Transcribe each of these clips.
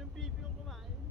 Yung pipi yung kumain.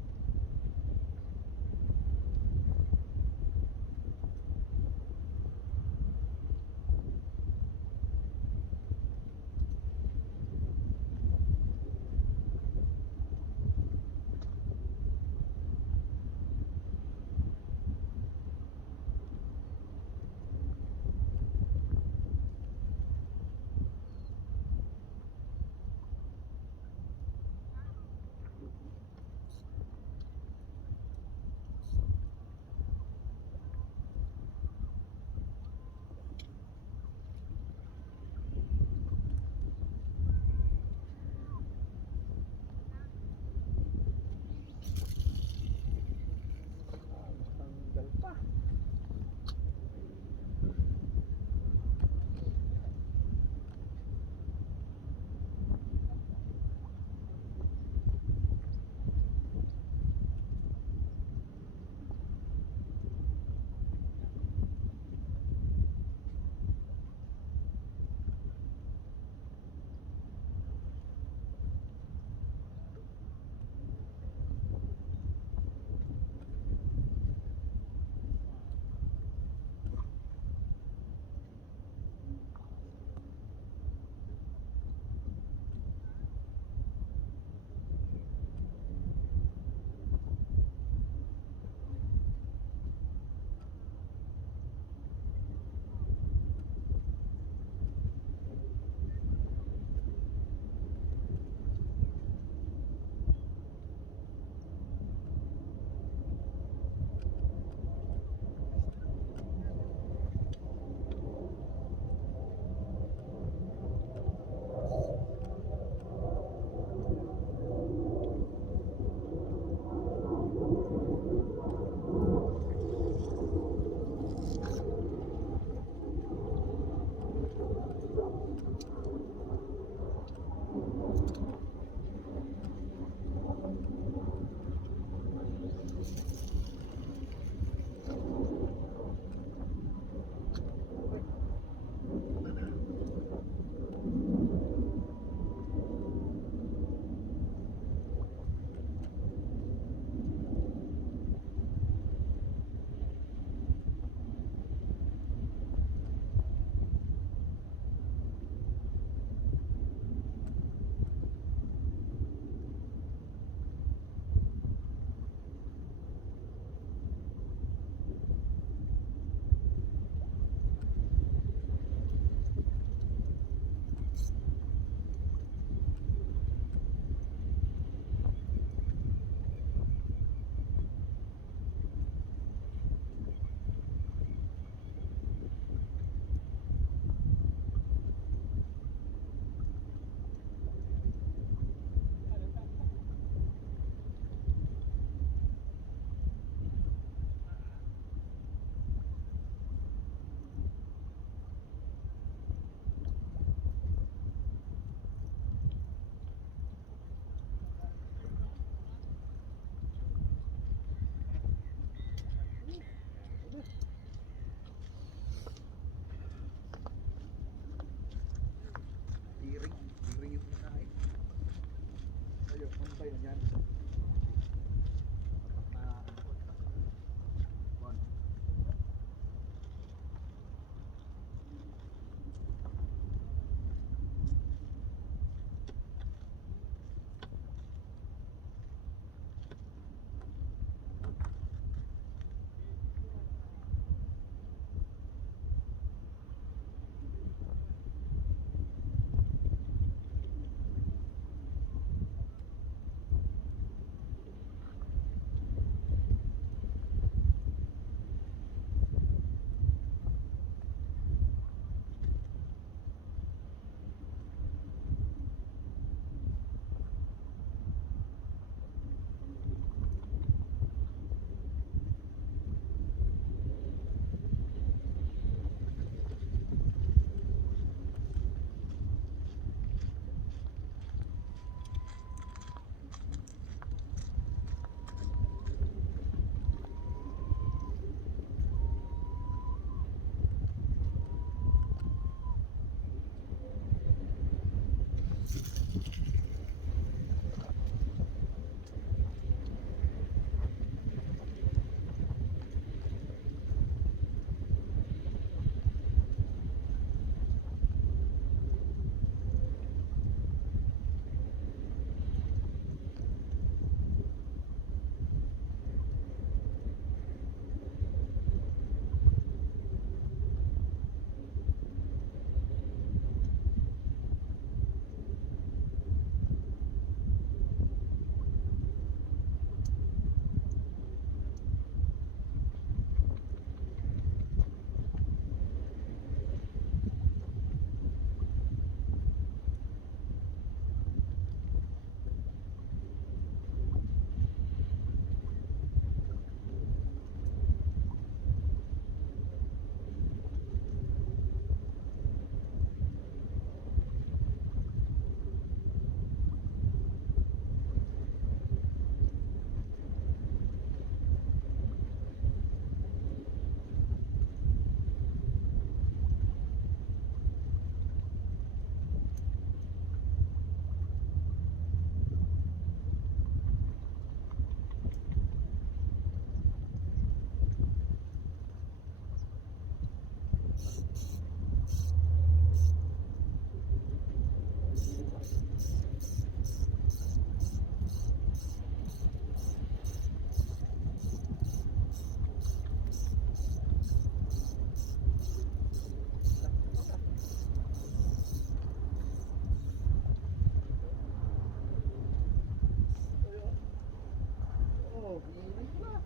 Oh, hihiring ko na.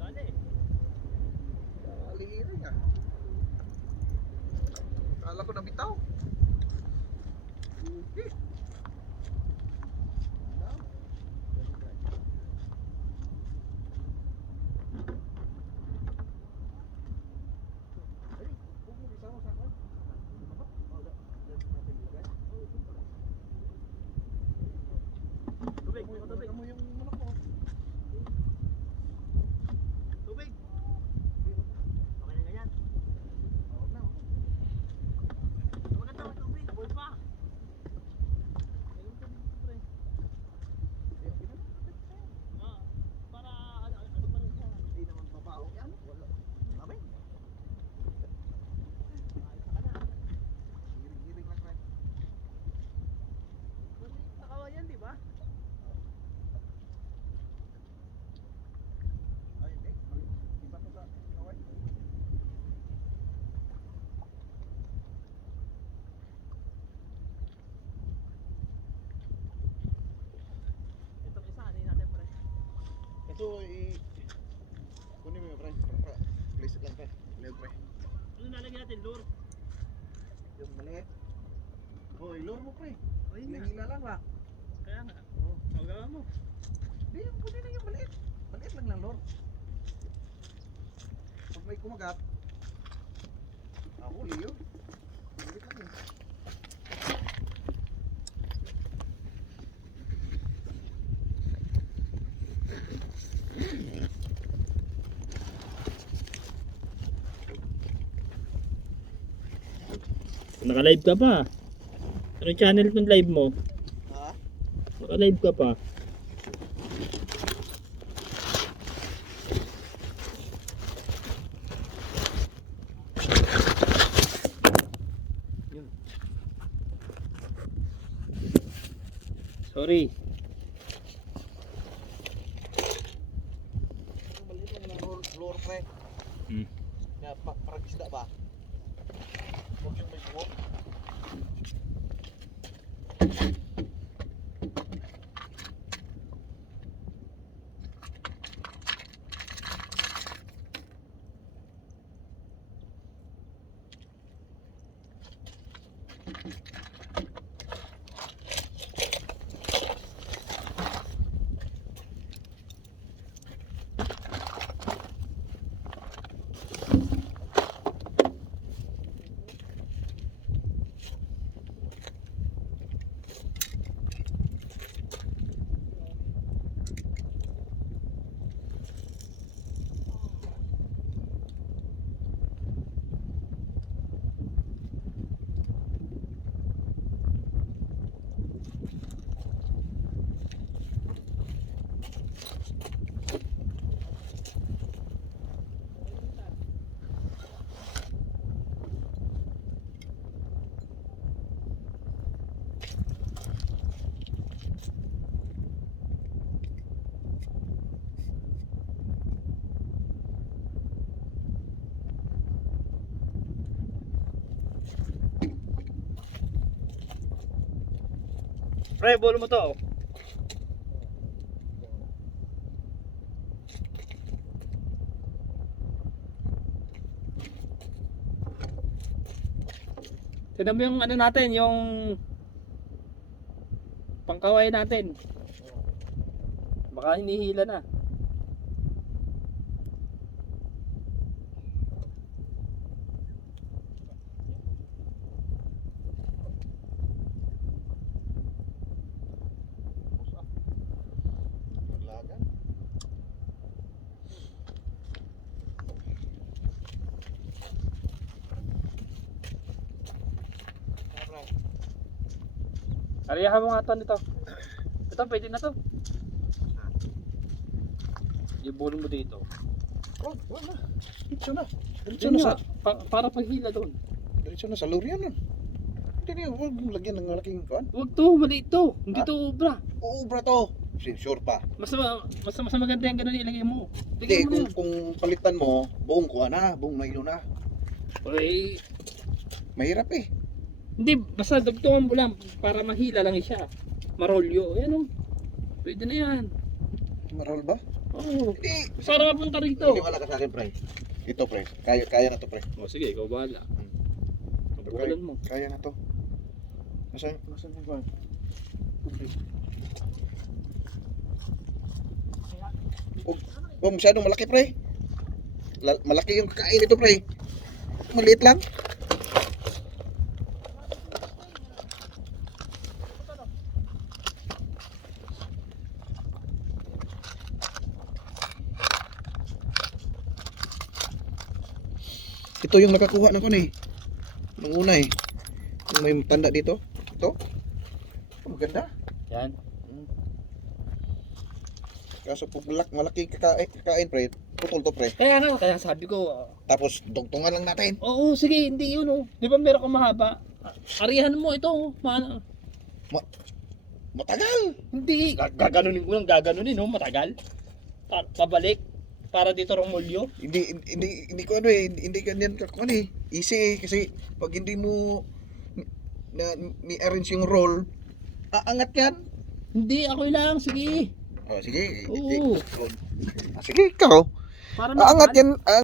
Dali. Hihiring ah. Kala ko nabitaw. Okay. Tubig, tubig. Mo yung manok mo. Tubig. Okay na ganyan. Huwag na. Maganda ang tubig. Boy pa. Para ano pa rin siya. Hindi naman babaho yan. Wala. Amin. Hiring lang tayo. Nakawayan, di ba? Ay, okay. Iba to sa kaway. Itong isa, ano natin pre? Ito, kunin mo yung friend. Place it lang pre. Liog pre. Ano nalagyan natin? Lure? Yung maliit. Oh, ilor mo pre. Ayun nga. Hinihila lang ba? Kaya nga. Oh. Magawa mo. Hindi, yung kunin na yung maliit. Maliit lang ng lor. Pag may kumagat, huli yun. Maliit lang yun. Naka-live ka pa. Ano channel itong live mo? Ha? Naka-live ka pa. Sorry. Maliit lang ng lor pre. Kaya parang isda ba? Huwag yung may smoke. Pre, bolo mo to. Tignan mo yung ano natin, yung pangkaway natin. Baka hinihila na. Paglagan. Ariyahan mo nga ito nito. Ito, pwede na to. Ibulong mo dito. Oh, wala. Diretso na. Diretso Yun na nga, sa... para paghila doon. Diretso na sa loryan nun. Hindi niya, huwag mong lagyan ng malaking kuhan. Huwag to, mali ito. Hindi Ha? to ubra. Oo, bra to. Sure pa. Mas maganda yung ganun ilagay mo. Hindi, Lagay mo na. kung palitan mo, buong kuha na, buong mailo na. Uy, Mahirap eh. hindi, basta dagtungan mo lang para mahila lang siya. Marolyo. Ayan o. Pwede na yan. Marol ba? Oo. Hindi. Sara punta rito. Hindi wala ka sa akin, pre. Ito, pre. Kaya na to, pre. O sige, ikaw bahala. Kabukalan mo. Kaya na to. Nasaan yung kuwan? Oh, masyadong malaki, pre. Malaki yung kakain ito, pre. Maliit lang. Ito yung nakakuha na ko eh. Nung una eh. Yung may tanda dito. Ito. Oh, maganda. Yan. Kaso pag malaki kakain, pre, putol to, pre. Kaya nga, kaya sabi ko, Tapos dugtungan lang natin. oo, sige, hindi yun oh. Di ba meron kang mahaba? Arihan mo ito oh. Matagal. Hindi, gaganunin ko lang, gaganunin oh, matagal. Pabalik, para dito rumulyo. Hindi ko ano eh, hindi ganyan kakuan eh. Easy eh, kasi pag hindi mo ni-arrange yung roll, aangat yan. Hindi, ako lang, sige. Oh, sige. Oo. Sige, ikaw. Para Aangat yan.